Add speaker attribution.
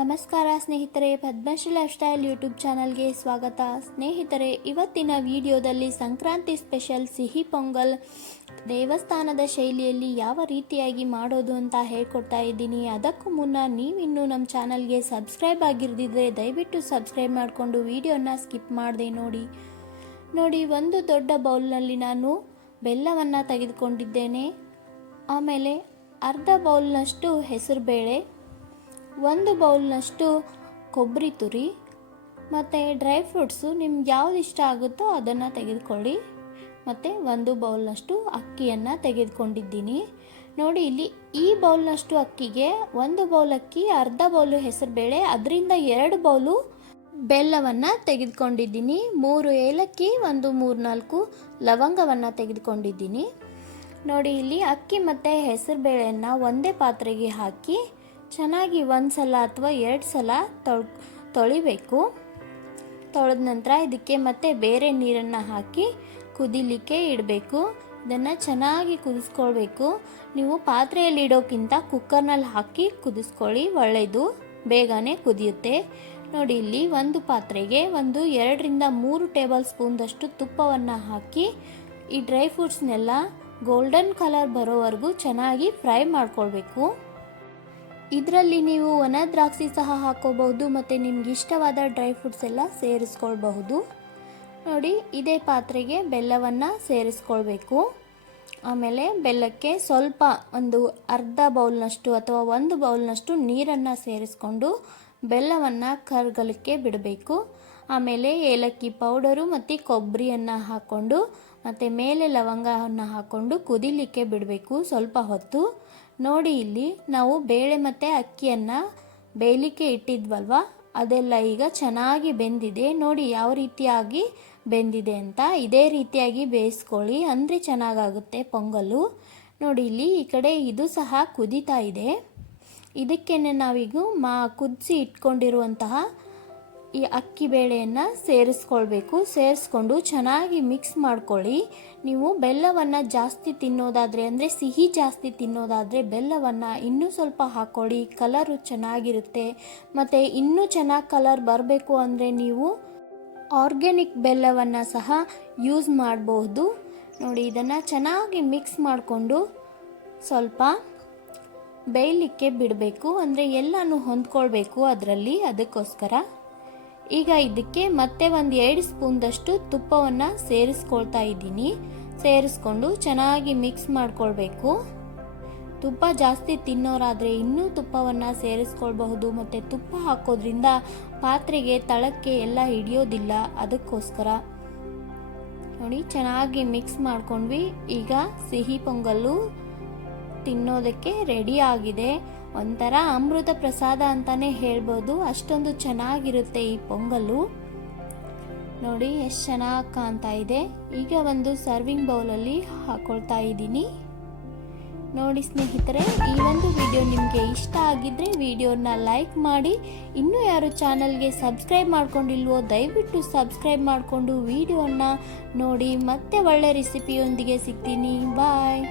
Speaker 1: ನಮಸ್ಕಾರ ಸ್ನೇಹಿತರೆ, Padmashri life style YouTube ಚಾನಲ್ಗೆ ಸ್ವಾಗತ. ಸ್ನೇಹಿತರೆ, ಇವತ್ತಿನ ವಿಡಿಯೋದಲ್ಲಿ ಸಂಕ್ರಾಂತಿ ಸ್ಪೆಷಲ್ ಸಿಹಿ ಪೊಂಗಲ್ ದೇವಸ್ಥಾನದ ಶೈಲಿಯಲ್ಲಿ ಯಾವ ರೀತಿಯಾಗಿ ಮಾಡೋದು ಅಂತ ಹೇಳ್ಕೊಡ್ತಾ ಇದ್ದೀನಿ. ಅದಕ್ಕೂ ಮುನ್ನ ನೀವಿನ್ನೂ ನಮ್ಮ ಚಾನಲ್ಗೆ ಸಬ್ಸ್ಕ್ರೈಬ್ ಆಗಿರದಿದ್ರೆ ದಯವಿಟ್ಟು ಸಬ್ಸ್ಕ್ರೈಬ್ ಮಾಡಿಕೊಂಡು ವಿಡಿಯೋನ ಸ್ಕಿಪ್ ಮಾಡಿದೆ ನೋಡಿ. ನೋಡಿ, ಒಂದು ದೊಡ್ಡ ಬೌಲ್ನಲ್ಲಿ ನಾನು ಬೆಲ್ಲವನ್ನು ತೆಗೆದುಕೊಂಡಿದ್ದೇನೆ. ಆಮೇಲೆ ಅರ್ಧ ಬೌಲ್ನಷ್ಟು ಹೆಸರುಬೇಳೆ ಒಂದು ಬೌಲ್ನಷ್ಟು ಕೊಬ್ಬರಿ ತುರಿ ಮತ್ತು ಡ್ರೈ ಫ್ರೂಟ್ಸು ನಿಮ್ಗೆ ಯಾವ್ದು ಇಷ್ಟ ಆಗುತ್ತೋ ಅದನ್ನು ತೆಗೆದುಕೊಳ್ಳಿ. ಮತ್ತು ಒಂದು ಬೌಲ್ನಷ್ಟು ಅಕ್ಕಿಯನ್ನು ತೆಗೆದುಕೊಂಡಿದ್ದೀನಿ. ನೋಡಿ, ಇಲ್ಲಿ ಈ ಬೌಲ್ನಷ್ಟು ಅಕ್ಕಿಗೆ ಒಂದು ಬೌಲ್ ಅಕ್ಕಿ, ಅರ್ಧ ಬೌಲು ಹೆಸರುಬೇಳೆ, ಅದರಿಂದ ಎರಡು ಬೌಲು ಬೆಲ್ಲವನ್ನು ತೆಗೆದುಕೊಂಡಿದ್ದೀನಿ. ಮೂರು ಏಲಕ್ಕಿ, ಒಂದು ಮೂರು ನಾಲ್ಕು ಲವಂಗವನ್ನು ತೆಗೆದುಕೊಂಡಿದ್ದೀನಿ. ನೋಡಿ, ಇಲ್ಲಿ ಅಕ್ಕಿ ಮತ್ತು ಹೆಸರುಬೇಳೆಯನ್ನು ಒಂದೇ ಪಾತ್ರೆಗೆ ಹಾಕಿ ಚೆನ್ನಾಗಿ ಒಂದು ಸಲ ಅಥವಾ ಎರಡು ಸಲ ತೊಳ್, ತೊಳಿಬೇಕು. ತೊಳೆದ ನಂತರ ಇದಕ್ಕೆ ಮತ್ತೆ ಬೇರೆ ನೀರನ್ನು ಹಾಕಿ ಕುದಿಲಿಕ್ಕೆ ಇಡಬೇಕು. ಇದನ್ನು ಚೆನ್ನಾಗಿ ಕುದಿಸ್ಕೊಳ್ಬೇಕು. ನೀವು ಪಾತ್ರೆಯಲ್ಲಿ ಇಡೋಕ್ಕಿಂತ ಕುಕ್ಕರ್ನಲ್ಲಿ ಹಾಕಿ ಕುದಿಸ್ಕೊಳ್ಳಿ ಒಳ್ಳೆಯದು ಬೇಗನೆ ಕುದಿಯುತ್ತೆ. ನೋಡಿ, ಇಲ್ಲಿ ಒಂದು ಪಾತ್ರೆಗೆ ಒಂದು ಎರಡರಿಂದ ಮೂರು ಟೇಬಲ್ ಸ್ಪೂನ್ದಷ್ಟು ತುಪ್ಪವನ್ನು ಹಾಕಿ, ಈ ಡ್ರೈ ಫ್ರೂಟ್ಸ್ನೆಲ್ಲ ಗೋಲ್ಡನ್ ಕಲರ್ ಬರೋವರೆಗೂ ಚೆನ್ನಾಗಿ ಫ್ರೈ ಮಾಡ್ಕೊಳ್ಬೇಕು. ಇದರಲ್ಲಿ ನೀವು ಒಣ ದ್ರಾಕ್ಷಿ ಸಹ ಹಾಕೋಬಹುದು ಮತ್ತು ನಿಮ್ಗೆ ಇಷ್ಟವಾದ ಡ್ರೈ ಫ್ರೂಟ್ಸ್ ಎಲ್ಲ ಸೇರಿಸ್ಕೊಳ್ಬಹುದು. ನೋಡಿ, ಇದೇ ಪಾತ್ರೆಗೆ ಬೆಲ್ಲವನ್ನು ಸೇರಿಸ್ಕೊಳ್ಬೇಕು. ಆಮೇಲೆ ಬೆಲ್ಲಕ್ಕೆ ಸ್ವಲ್ಪ ಒಂದು ಅರ್ಧ ಬೌಲ್ನಷ್ಟು ಅಥವಾ ಒಂದು ಬೌಲ್ನಷ್ಟು ನೀರನ್ನು ಸೇರಿಸ್ಕೊಂಡು ಬೆಲ್ಲವನ್ನು ಕರಗಲಿಕ್ಕೆ ಬಿಡಬೇಕು. ಆಮೇಲೆ ಏಲಕ್ಕಿ ಪೌಡರು ಮತ್ತು ಕೊಬ್ಬರಿಯನ್ನು ಹಾಕ್ಕೊಂಡು ಮತ್ತು ಮೇಲೆ ಲವಂಗವನ್ನು ಹಾಕ್ಕೊಂಡು ಕುದಿಲಿಕ್ಕೆ ಬಿಡಬೇಕು ಸ್ವಲ್ಪ ಹೊತ್ತು. ನೋಡಿ ಇಲ್ಲಿ ನಾವು ಬೇಳೆ ಮತ್ತು ಅಕ್ಕಿಯನ್ನು ಬೇಯಲಿಕ್ಕೆ ಇಟ್ಟಿದ್ವಲ್ವ? ಅದೆಲ್ಲ ಈಗ ಚೆನ್ನಾಗಿ ಬೆಂದಿದೆ. ನೋಡಿ ಯಾವ ರೀತಿಯಾಗಿ ಬೆಂದಿದೆ ಅಂತ. ಇದೇ ರೀತಿಯಾಗಿ ಬೇಯಿಸ್ಕೊಳ್ಳಿ. ಅಂದರೆ ಚೆನ್ನಾಗಾಗುತ್ತೆ ಪೊಂಗಲ್ಲು ನೋಡಿ ಇಲ್ಲಿ ಈ ಕಡೆ ಇದು ಸಹ ಕುದೀತಾ ಇದೆ. ಇದಕ್ಕೇನೆ ನಾವೀಗ ಮಾ ಕುದಿಸಿ ಇಟ್ಕೊಂಡಿರುವಂತಹ ಈ ಅಕ್ಕಿ ಬೇಳೆಯನ್ನು ಸೇರಿಸ್ಕೊಳ್ಬೇಕು. ಸೇರಿಸ್ಕೊಂಡು ಚೆನ್ನಾಗಿ ಮಿಕ್ಸ್ ಮಾಡ್ಕೊಳ್ಳಿ. ನೀವು ಬೆಲ್ಲವನ್ನು ಜಾಸ್ತಿ ತಿನ್ನೋದಾದರೆ ಅಂದರೆ ಸಿಹಿ ಜಾಸ್ತಿ ತಿನ್ನೋದಾದರೆ ಬೆಲ್ಲವನ್ನು ಇನ್ನೂ ಸ್ವಲ್ಪ ಹಾಕ್ಕೊಳ್ಳಿ. ಕಲರು ಚೆನ್ನಾಗಿರುತ್ತೆ. ಮತ್ತು ಇನ್ನೂ ಚೆನ್ನಾಗಿ ಕಲರ್ ಬರಬೇಕು ಅಂದರೆ ನೀವು ಆರ್ಗ್ಯಾನಿಕ್ ಬೆಲ್ಲವನ್ನು ಸಹ ಯೂಸ್ ಮಾಡಬಹುದು ನೋಡಿ, ಇದನ್ನು ಚೆನ್ನಾಗಿ ಮಿಕ್ಸ್ ಮಾಡಿಕೊಂಡು ಸ್ವಲ್ಪ ಬೇಯಲಿಕ್ಕೆ ಬಿಡಬೇಕು. ಅಂದರೆ ಎಲ್ಲನೂ ಹೊಂದ್ಕೊಳ್ಬೇಕು ಅದರಲ್ಲಿ. ಅದಕ್ಕೋಸ್ಕರ ಈಗ ಇದಕ್ಕೆ ಮತ್ತೆ ಒಂದು ಎರಡು ಸ್ಪೂನ್ದಷ್ಟು ತುಪ್ಪವನ್ನು ಸೇರಿಸ್ಕೊಳ್ತಾ ಇದ್ದೀನಿ. ಸೇರಿಸ್ಕೊಂಡು ಚೆನ್ನಾಗಿ ಮಿಕ್ಸ್ ಮಾಡ್ಕೊಳ್ಬೇಕು. ತುಪ್ಪ ಜಾಸ್ತಿ ತಿನ್ನೋರಾದರೆ ಇನ್ನೂ ತುಪ್ಪವನ್ನು ಸೇರಿಸ್ಕೊಳ್ಬಹುದು. ಮತ್ತು ತುಪ್ಪ ಹಾಕೋದ್ರಿಂದ ಪಾತ್ರೆಗೆ ತಳಕ್ಕೆ ಎಲ್ಲ ಹಿಡಿಯೋದಿಲ್ಲ. ಅದಕ್ಕೋಸ್ಕರ. ನೋಡಿ, ಚೆನ್ನಾಗಿ ಮಿಕ್ಸ್ ಮಾಡ್ಕೊಂಡ್ವಿ. ಈಗ ಸಿಹಿ ಪೊಂಗಲ್ಲು ತಿನ್ನೋದಕ್ಕೆ ರೆಡಿ ಆಗಿದೆ. ಒಂಥರ ಅಮೃತ ಪ್ರಸಾದ ಅಂತಾನೆ ಹೇಳ್ಬೋದು. ಅಷ್ಟೊಂದು ಚೆನ್ನಾಗಿರುತ್ತೆ ಈ ಪೊಂಗಲ್ಲು ನೋಡಿ, ಎಷ್ಟು ಚೆನ್ನಾಗಿ ಕಾಣ್ತಾ ಇದೆ. ಈಗ ಒಂದು ಸರ್ವಿಂಗ್ ಬೌಲಲ್ಲಿ ಹಾಕೊಳ್ತಾ ಇದ್ದೀನಿ. ನೋಡಿ ಸ್ನೇಹಿತರೆ, ಈ ಒಂದು ವಿಡಿಯೋ ನಿಮಗೆ ಇಷ್ಟ ಆಗಿದ್ದರೆ ವಿಡಿಯೋನ ಲೈಕ್ ಮಾಡಿ. ಇನ್ನೂ ಯಾರು ಚಾನಲ್ಗೆ ಸಬ್ಸ್ಕ್ರೈಬ್ ಮಾಡ್ಕೊಂಡಿಲ್ವೋ, ದಯವಿಟ್ಟು ಸಬ್ಸ್ಕ್ರೈಬ್ ಮಾಡಿಕೊಂಡು ವಿಡಿಯೋನ ನೋಡಿ. ಮತ್ತೆ ಒಳ್ಳೆ ರೆಸಿಪಿಯೊಂದಿಗೆ ಸಿಗ್ತೀನಿ. ಬಾಯ್.